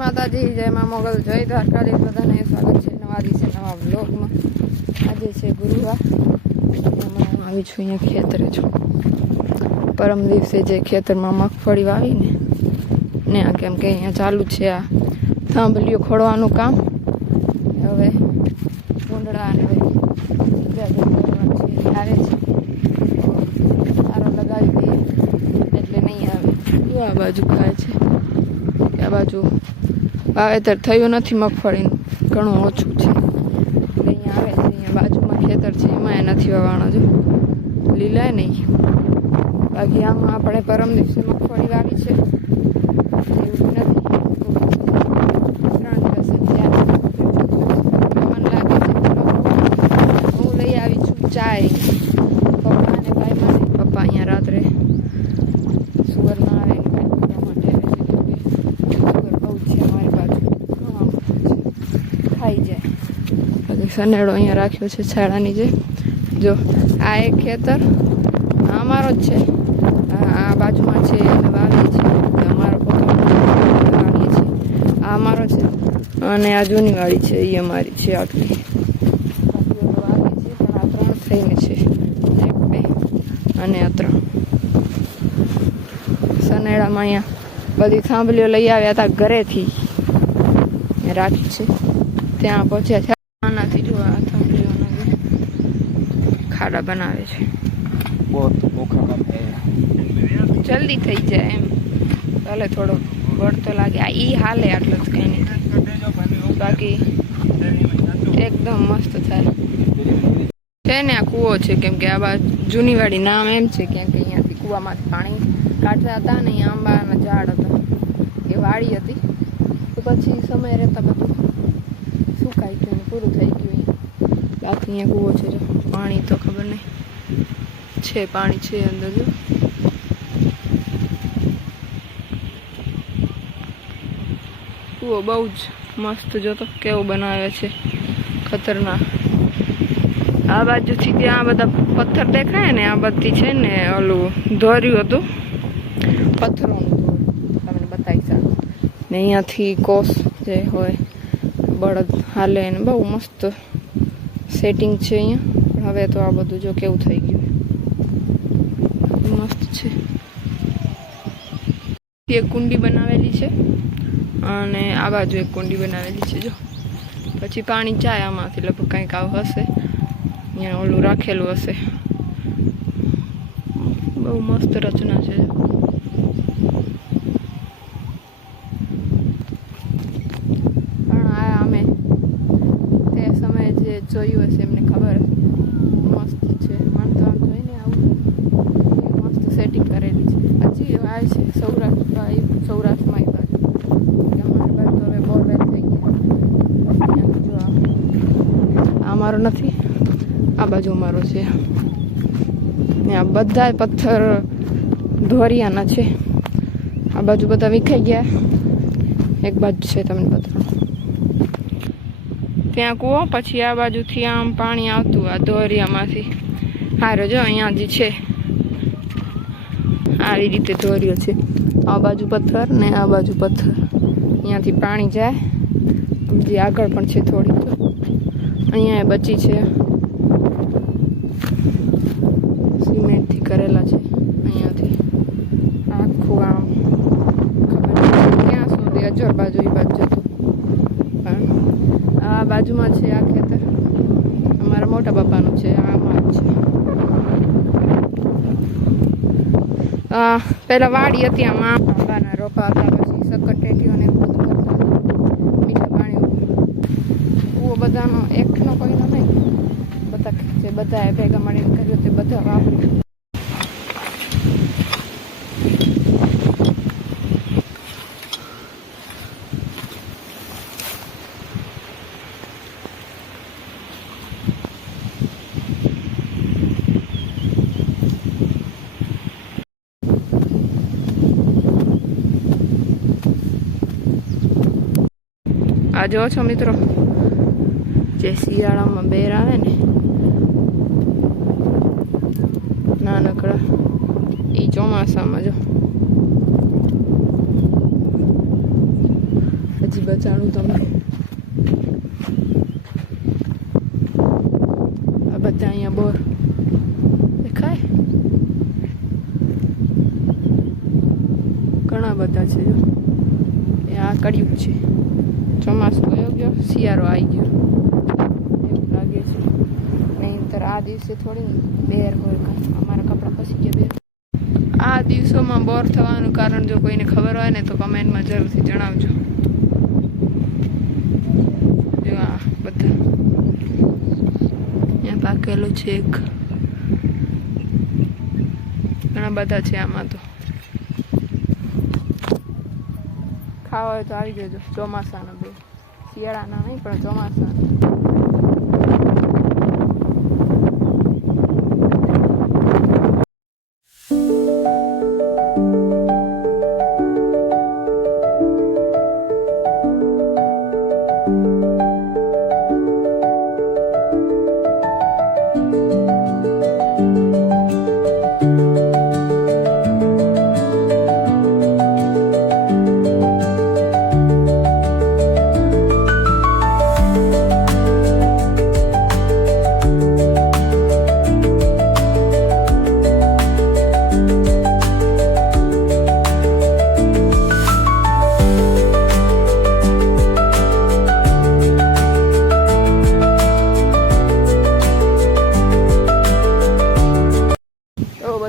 માતાજી, જય મા મોગલ, જય દ્વારકાધીશ. બધાને સ્વાગત છે નવા દિવસે નવા વ્લોગમાં. આજે છે ગુરુવાર. હું આવી છું અહીંયા ખેતરે છું. પરમ દિવસે જે ખેતરમાં મગફળી વાવીને ને કેમ કે અહીંયા ચાલુ છે આ થાંભલીઓ ખોડવાનું કામ. હવે ભૂંડળા અને આવે છે, સારો લગાવી દઈએ એટલે નહીં આવે. આ બાજુ ખાય છે, આ બાજુ વાવેતર થયું નથી મગફળીનું, ઘણું ઓછું છે. અહીંયા આવે છે, અહીંયા બાજુમાં ખેતર છે એમાં એ નથી વાવવાનો, જો લીલાય નહીં. બાકી આમાં આપણે પરમ દિવસે મગફળી વાવી છે એવું નથી. 3 દિવસ થયા. મને લાગે છે હું લઈ આવી છું ચાય પપ્પા અને ભાઈ માટે. પપ્પા અહીંયા રાત્રે સુગરના આવે ખાઈ જાય. સનેડો અહીંયા રાખ્યો છે છાડાની જે. જો આ એક ખેતર અમારો જ છે, આ બાજુમાં છે અમે વાવીએ છીએ, અમારો પોતાનો વાવીએ છીએ. આ અમારો છે અને આ જૂની વાડી છે એ અમારી છે. આટલી વાવીએ છીએ પણ આ 3 થઈને છે, 1 2 અને આ 3. સનેડામાં અહીંયા બધી થાંભલીઓ લઈ આવ્યા હતા ઘરેથી, રાખી છે. ત્યાં પહોંચ્યા છે. આનાથી જો આ થાંભલીઓના ખાડા બનાવે છે, જલ્દી થઈ જાય એમ. ભલે થોડો બળ તો લાગે, આ ઈ હાલે આટલો જ કંઈ નહીં થાય, બાકી એકદમ મસ્ત થાય છે. ને આ કૂવો છે, કેમ કે આ બાજુ જૂની વાડી નામ એમ છે ક્યાંક અહીંયાથી કૂવામાંથી પાણી કાઢતા હતા ને અહીંયા આંબાના ઝાડ હતા, એ વાડી હતી. તો પછી સમય રહેતા બધું સુકાઈ ગયું, પૂરું થઈ ગયું. બાકી અહીંયા કૂવો છે, જો પાણી તો ખબર નહીં છે, પાણી છે અંદર. જો કૂવો બહુ જ મસ્ત, જો તો કેવો બનાવે છે, ખતરનાક. આ બાજુથી ત્યાં બધા પથ્થર દેખાય ને, આ બધી છે ને ઓલું ધોર્યું હતું પથ્થરોનું ધોર, તમને બતાવી શકું ને. અહીંયાથી કોસ જે હોય બળદ હાલે ને, બહુ મસ્ત સેટિંગ છે અહીંયા. પણ હવે તો આ બધું જો કેવું થઈ ગયું, મસ્ત છે. એક કુંડી બનાવેલી છે અને આ બાજુ એક કુંડી બનાવેલી છે. જો પછી પાણી જાય આમાંથી, લગભગ કંઈક આવું હશે, અહીંયા ઓલું રાખેલું હશે. બહુ મસ્ત રચના છે. પણ આ અમે તે સમયે જે જોયું હશે એમને ખબર મસ્ત છે. મને તો આમ જોઈને આવું મસ્ત સેટિંગ કરેલી છે. હજી આવે છે સૌરાષ્ટ્રમાં એ બાજુ. અમારી બાજુ તો હવે બોરવેલ થઈ ગયા. જો આ અમારો નથી, આ બાજુ અમારો છે. આ બધા પથ્થર ધોરિયાના છે. આ બાજુ બધા વિખાઈ ગયા. એક બાજુ છે તમને બતાવું, ત્યાં કૂવો, પછી આ બાજુથી આમ પાણી આવતું આ ધોરિયામાંથી. હારો જો અહીંયા જે છે આવી રીતે ધોરિયો છે. આ બાજુ પથ્થર ને આ બાજુ પથ્થર, અહીંયાથી પાણી જાય. જે આગળ પણ છે થોડી, તો અહીંયા બચી છે, સિમેન્ટથી કરેલા છે. અહીંયાથી આખું આમ ખબર નથી ક્યાં સુધી અજર બાજુ એ બાજુ જતું. પણ આ બાજુમાં છે આ ખેતર અમારા મોટા બાપાનું છે, આ અમારું છે. પહેલાં વાડી હતી, આમાં આંબાના રોપા હતા, પછી સક્કરટેટીઓ ને બધું કરતા, મીઠા પાણી. કૂવો બધાનો એકનો કોઈનો નહીં, બધા જે બધાએ ભેગા મળીને કર્યું તે બધા વાપર્યું. આ જો છો મિત્રો, જે શિયાળામાં બેર આવે ને નાનકડા, એ ચોમાસામાં જો હજી બચાડું તમને. આ બધા અહીંયા બોર દેખાય, ઘણા બધા છે જો. એ આ કડિયું છે. ચોમાસું વયો ગયો, શિયાળો આવી ગયો એવું લાગે છે. નહીંતર આ દિવસે થોડી બેર હોય, અમારા કપડાં ખસી ગયા બેર. આ દિવસોમાં બોર થવાનું કારણ જો કોઈને ખબર હોય ને તો કમેન્ટમાં જરૂરથી જણાવજો. જો આ બધા અહીંયા પાકેલું છે એક, ઘણા બધા છે આમાં. તો ખાવા હોય તો આવી જજો. ચોમાસાના બે, શિયાળાના નહીં પણ ચોમાસાના.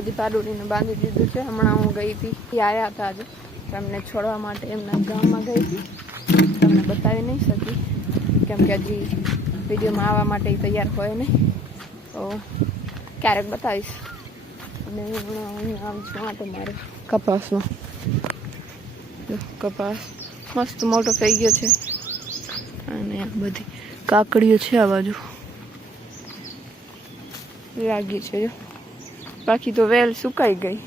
બધી પાડોળીને બાંધી દીધું છે. હમણાં હું ગઈ હતી, આવ્યા હતા આજે તમને છોડવા માટે, એમના ગામમાં ગઈ હતી. તમને બતાવી નહીં શકી કેમ કે હજી વિડીયોમાં આવવા માટે તૈયાર હોય નહીં, તો ક્યારેક બતાવીશ. અને હમણાં અહીંયા આવું છું આટો મારે કપાસમાં. કપાસ મસ્ત મોટો થઈ ગયો છે. અને આ બધી કાકડીઓ છે આ બાજુ લાગી છે જો. બાકી તો વેલ સુકાઈ ગઈ.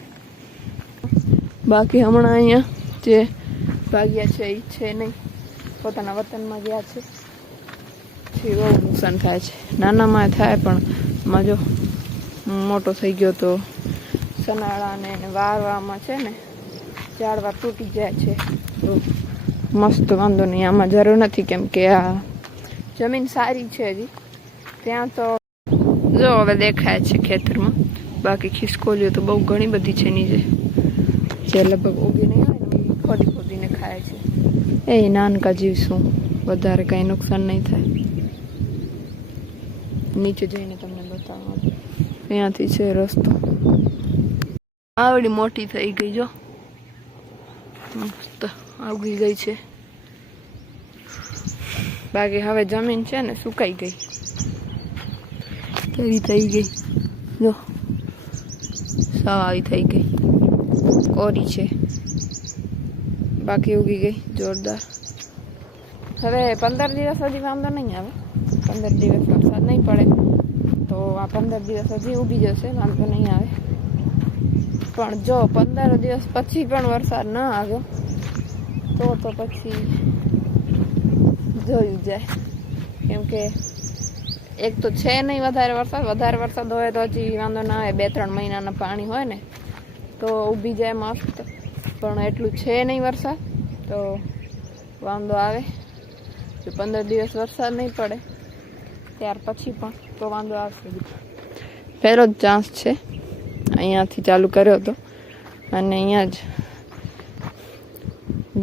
બાકી હમણાં અહીંયા જે ભાગ્યા છે એ છે નહીં, પોતાના વતનમાં ગયા છે. બહુ નુકસાન થાય છે. નાનામાં થાય પણ એમાં જો મોટો થઈ ગયો તો સનાળાને વારવામાં છે ને ઝાડવા તૂટી જાય છે. તો મસ્ત વાંધો નહીં, આમાં જરૂર નથી કેમ કે આ જમીન સારી છે હજી. ત્યાં તો જો હવે દેખાય છે ખેતરમાં. બાકી ખિસકોલીઓ તો બહુ ઘણી બધી છે નીચે, જે લગભગ ઉગી નહીં હોય ને એ ખોદી ખોદીને ખાય છે. એ નાનકા જીવ શું, વધારે કાંઈ નુકસાન નહીં થાય. નીચે જઈને તમને બતાવવા, અહીંયાથી છે રસ્તો. આવડી મોટી થઈ ગઈ જો, મસ્ત ઉગી ગઈ છે. બાકી હવે જમીન છે ને સુકાઈ ગઈ, કેવી થઈ ગઈ જો, સાવ આવી થઈ ગઈ, કોરી છે. બાકી ઉગી ગઈ જોરદાર. હવે 15 દિવસ સુધી વાંધો નહીં આવે. 15 દિવસ વરસાદ નહીં પડે તો આ 15 દિવસ હજી ઉગી જશે, વાંધો નહીં આવે. પણ જો 15 દિવસ પછી પણ વરસાદ ના આવ્યો તો પછી જોયું જાય. કેમ કે એક તો છે નહીં વધારે વરસાદ હોય તો હજી વાંધો ના આવે. 2-3 મહિનાના પાણી હોય ને તો ઊભી જાય મસ્ત. પણ એટલું છે નહીં વરસાદ તો વાંધો આવે. જો 15 દિવસ વરસાદ નહીં પડે ત્યાર પછી પણ તો વાંધો આવશે. પહેલો જ ચાન્સ છે, અહીંયાથી ચાલુ કર્યો હતો અને અહીંયા જ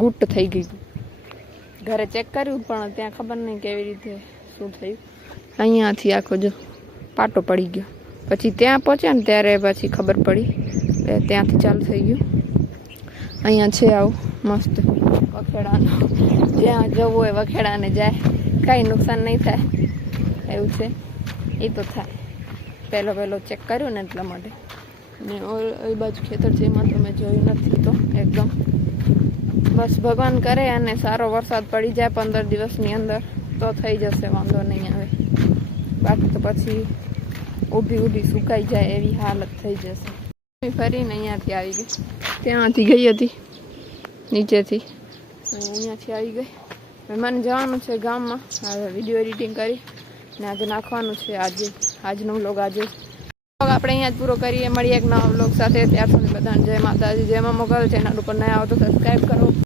ગુટ થઈ ગઈ. ઘરે ચેક કર્યું પણ ત્યાં ખબર નહીં કેવી રીતે શું થયું. અહીંયાથી આખો જો પાટો પડી ગયો. પછી ત્યાં પહોંચ્યા ને ત્યારે પછી ખબર પડી, ત્યાંથી ચાલુ થઈ ગયું. અહીંયા છે આવું મસ્ત વખેડાનું, જ્યાં જવું હોય વખેડાને જાય, કાંઈ નુકસાન નહીં થાય એવું છે. એ તો થાય, પહેલો ચેક કર્યું ને એટલા માટે. ને એ બાજુ ખેતર છે એમાં તો મેં જોયું નથી. તો એકદમ બસ ભગવાન કરે અને સારો વરસાદ પડી જાય 15 દિવસની અંદર તો થઈ જશે, વાંધો નહીં આવે. બાકી તો પછી ઊભી સુકાઈ જાય એવી હાલત થઈ જશે. ફરીને અહીંયાથી આવી ગઈ, ત્યાંથી ગઈ હતી નીચેથી, અહીંયાથી આવી ગઈ. મને જવાનું છે ગામમાં, હવે વિડીયો એડિટિંગ કરી ને આજે નાખવાનું છે. આજનો વ્લોગ આજે આપણે અહીંયા જ પૂરો કરીએ. મળીએ એક નવા વ્લોગ સાથે. ત્યાર સુધી બધાને જય માતાજી, જય મા મોગલ. ચેનલ ઉપર નયા આવો તો સબસ્ક્રાઈબ કરો.